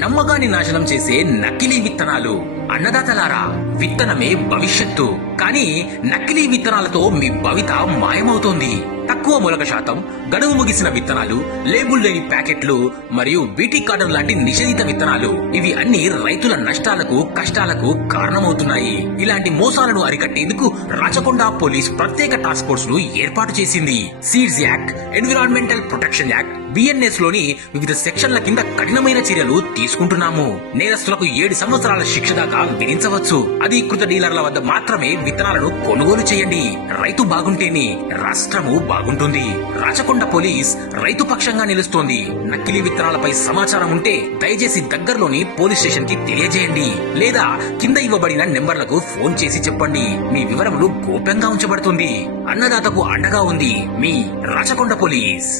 నమ్మకాన్ని నాశనం చేసే నకిలీ విత్తనాలు. అన్నదాతలారా, విత్తనమే భవిష్యత్తు. కానీ నకిలీ విత్తనాలతో మీ భవిత మాయమవుతోంది. తక్కువ మొలక శాతం, గడువు ముగిసిన విత్తనాలు, లేబుల్ లేని ప్యాకెట్లు మరియు బీటీ కాటన్ లాంటి నిషేధిత విత్తనాలు, ఇవి అన్ని రైతుల నష్టాలకు, కష్టాలకు కారణమవుతున్నాయి. ఇలాంటి మోసాలను అరికట్టేందుకు రాచకొండ పోలీస్ ప్రత్యేక టాస్క్ ఫోర్స్ ను ఏర్పాటు చేసింది. Seeds act, environmental protection act, BNS లోని వివిధ సెక్షన్ల కింద కఠినమైన చర్యలు తీసుకుంటున్నాము. నేరస్తులకు 7 సంవత్సరాల శిక్ష దాకా విధించవచ్చు. అధీకృత డీలర్ల వద్ద మాత్రమే విత్తనాలను కొనుగోలు చేయండి. రైతు బాగుంటేనే రాష్ట్రము బాగుంటుంది. రాచకొండ పోలీస్ రైతు పక్షంగా నిలుస్తోంది. నకిలీ విత్తనాలపై సమాచారం ఉంటే దయచేసి దగ్గరలోని పోలీస్ స్టేషన్ కి తెలియజేయండి, లేదా కింద ఇవ్వబడిన నెంబర్లకు ఫోన్ చేసి చెప్పండి. మీ వివరములు గోప్యంగా ఉంచబడుతుంది. అన్నదాతకు అండగా ఉంది మీ రాచకొండ పోలీస్.